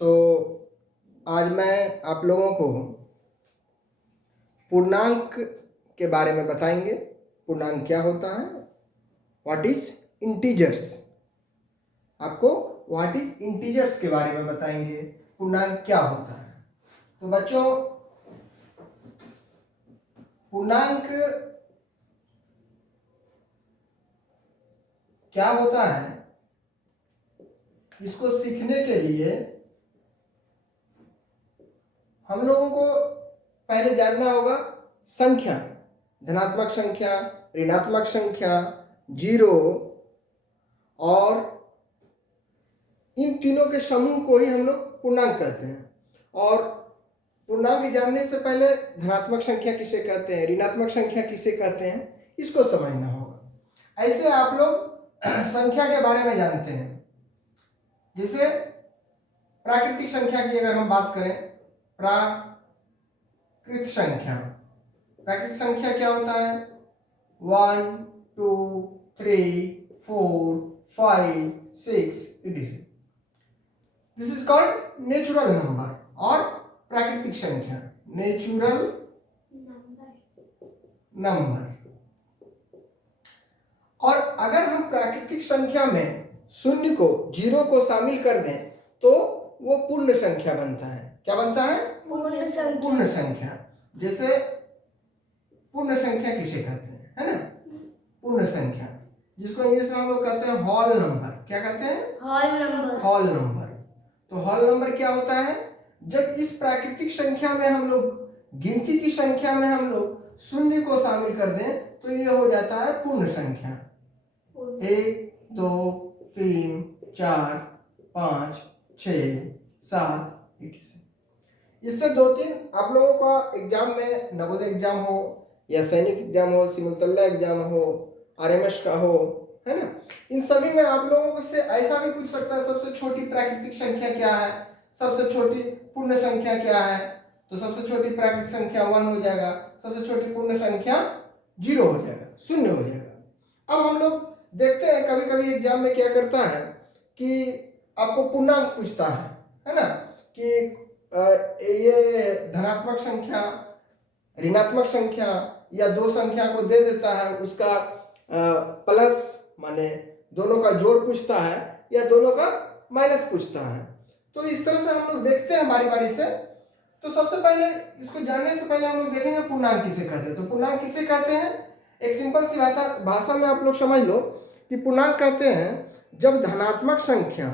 तो आज मैं आप लोगों को पूर्णांक के बारे में बताएंगे। पूर्णांक क्या होता है, व्हाट इज इंटीजर्स। आपको व्हाट इज इंटीजर्स के बारे में बताएंगे, पूर्णांक क्या होता है। तो बच्चों, पूर्णांक क्या होता है, इसको सीखने के लिए हम लोगों को पहले जानना होगा संख्या, धनात्मक संख्या, ऋणात्मक संख्या, जीरो, और इन तीनों के समूह को ही हम लोग पूर्णांक कहते हैं। और पूर्णांक जानने से पहले धनात्मक संख्या किसे कहते हैं, ऋणात्मक संख्या किसे कहते हैं, इसको समझना होगा। ऐसे आप लोग संख्या के बारे में जानते हैं। जैसे प्राकृतिक संख्या की अगर हम बात करें, प्राकृत संख्या, प्राकृतिक संख्या क्या होता है, 1 2 3 4 5 6 etc. This is called natural number और प्राकृतिक संख्या, नेचुरल नंबर। और अगर हम प्राकृतिक संख्या में शून्य को, जीरो को शामिल कर दें तो वो पूर्ण संख्या बनता है। क्या बनता है, पूर्ण संख्या। पूर्ण संख्या। जैसे पूर्ण संख्या किसे कहते हैं, है ना, पूर्ण संख्या, जिसको इंग्लिश में हम लोग कहते हैं होल नंबर। क्या कहते हैं, होल नंबर। Whole number. तो होल नंबर क्या होता है, जब इस प्राकृतिक संख्या में हम लोग, गिनती की संख्या में हम लोग शून्य को शामिल कर दें तो ये हो जाता है पूर्ण संख्या। 1 2 3 4 5 6 7 इससे 2-3 आप लोगों का एग्जाम में, नवोदय एग्जाम हो या सैनिक एग्जाम हो, सिमुलतल्ला एग्जाम हो, आरएमएस का हो, है ना, इन सभी में आप लोगों से ऐसा भी पूछ सकता है, सबसे छोटी प्राकृतिक संख्या क्या है, सबसे छोटी पूर्ण संख्या क्या है। तो सबसे छोटी प्राकृतिक संख्या 1 हो जाएगा, सबसे छोटी पूर्ण संख्या 0 हो जाएगा, 0 हो जाएगा। अब हम लोग देखते हैं कभी कभी एग्जाम में क्या करता है कि आपको पूर्णांक पूछता है ना, कि ये धनात्मक संख्या, ऋणात्मक संख्या या दो संख्या को दे देता है, उसका प्लस माने दोनों का जोड़ पूछता है या दोनों का माइनस पूछता है। तो इस तरह से हम लोग देखते हैं बारी बारी से। तो सबसे पहले इसको जानने से पहले हम लोग देखेंगे पूर्णांक किसे कहते हैं। तो पूर्णांक किसे कहते हैं, एक सिंपल सी भाषा में आप लोग समझ लो कि पूर्णांक कहते हैं जब धनात्मक संख्या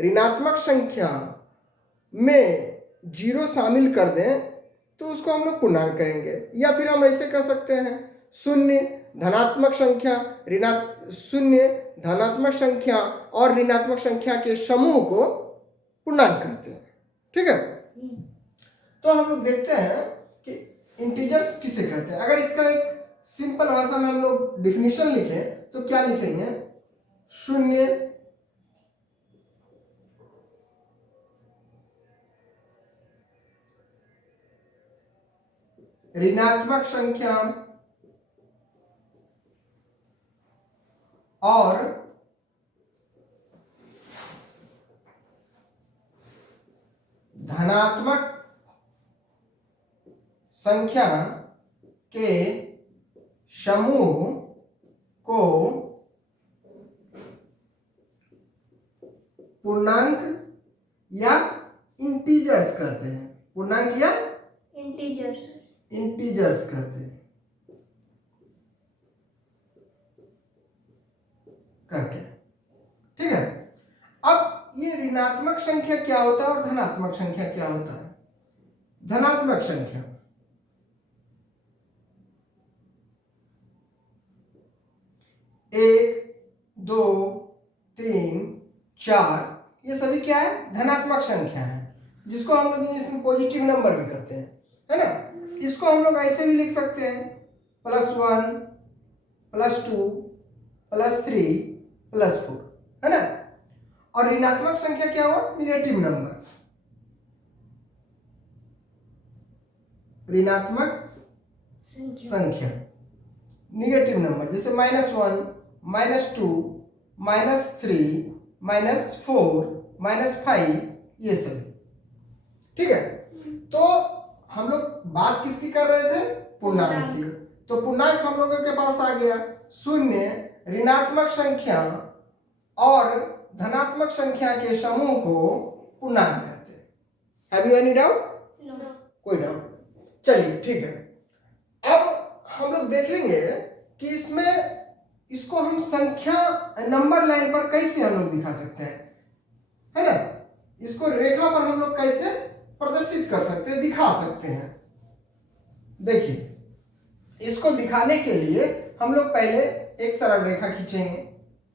ऋणात्मक संख्या में 0 शामिल कर दें तो उसको हम लोग पूर्णांक कहेंगे। या फिर हम ऐसे कह सकते हैं, शून्य धनात्मक संख्या, शून्य धनात्मक संख्या और ऋणात्मक संख्या के समूह को पूर्णांक कहते हैं। ठीक है, तो हम लोग देखते हैं कि इंटीजर्स किसे कहते हैं। अगर इसका एक सिंपल भाषा में हम लोग डिफिनीशन लिखें तो क्या लिखेंगे, शून्य ऋणात्मक संख्या और धनात्मक संख्या के समूह को पूर्णांक या इंटीजर्स कहते हैं। पूर्णांक या इंटीजर्स कहते हैं। ठीक है, अब ये ऋणात्मक संख्या क्या होता है और धनात्मक संख्या क्या होता है। धनात्मक संख्या, एक 2 3 4, ये सभी क्या है, धनात्मक संख्या है, जिसको हम लोग इंग्लिश में पॉजिटिव नंबर भी कहते हैं, है ना। इसको हम लोग ऐसे भी लिख सकते हैं, +1 +2 +3 +4, है ना। और ऋणात्मक संख्या क्या हुआ, निगेटिव नंबर, ऋणात्मक संख्या निगेटिव नंबर, जैसे -1 -2 -3 -4 -5, ये सब ठीक है, तो हम लोग बात किसकी कर रहे थे? पूर्णांक की। तो पूर्णांक हम लोगों के पास आ गया, शून्य, ऋणात्मक संख्या और धनात्मक संख्या के समूह को पूर्णांक कहते हैं। Have you any doubt? No. कोई डाउट? चलिए ठीक है, अब हम लोग देखेंगे कि इसमें इसको हम संख्या नंबर लाइन पर कैसे हम लोग दिखा सकते हैं, है ना? इसको रेखा पर हम लोग कैसे प्रदर्शित कर सकते हैं, दिखा सकते हैं। देखिए, इसको दिखाने के लिए हम लोग पहले एक सरल रेखा खींचेंगे।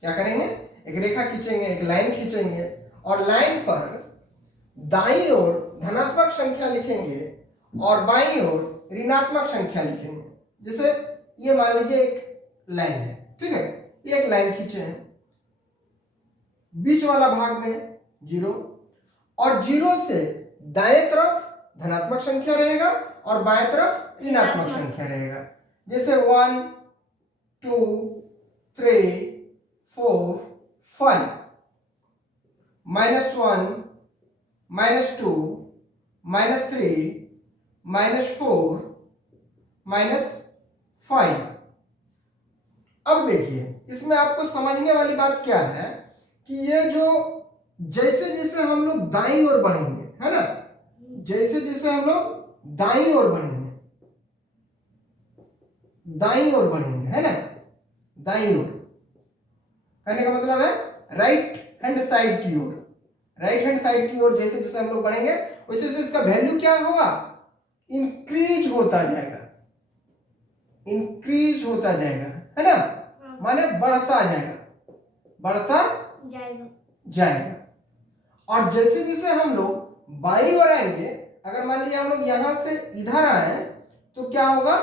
क्या करेंगे? एक रेखा खींचेंगे, एक लाइन खींचेंगे और लाइन पर दाईं ओर धनात्मक संख्या लिखेंगे और बाईं ओर ऋणात्मक संख्या लिखेंगे। जैसे ये मान लीजिए एक लाइन है, ठीक है, ये एक लाइन खींचे हैं, बीच वाला भाग में 0 और 0 से दाएं तरफ धनात्मक संख्या रहेगा और बाएं तरफ ऋणात्मक संख्या रहेगा। जैसे 1 2 3 4 5, -1 -2 -3 -4 -5। अब देखिए, इसमें आपको समझने वाली बात क्या है कि ये जो जैसे जैसे हम लोग दाईं ओर बढ़ेंगे, है ना, जैसे जैसे हम लोग दाईं ओर बढ़ेंगे, दाईं ओर बढ़ेंगे, है ना, दाईं ओर कहने का मतलब है राइट हैंड साइड की ओर, राइट हैंड साइड की ओर जैसे जैसे हम लोग बढ़ेंगे वैसे वैसे इसका वैल्यू क्या होगा? इंक्रीज होता जाएगा, इंक्रीज होता जाएगा, है ना, माने बढ़ता जाएगा, बढ़ता जाएगा। और जैसे जैसे हम लोग बाईं ओर आएंगे, अगर मान लीजिए हम लोग यहां से इधर आए तो क्या होगा?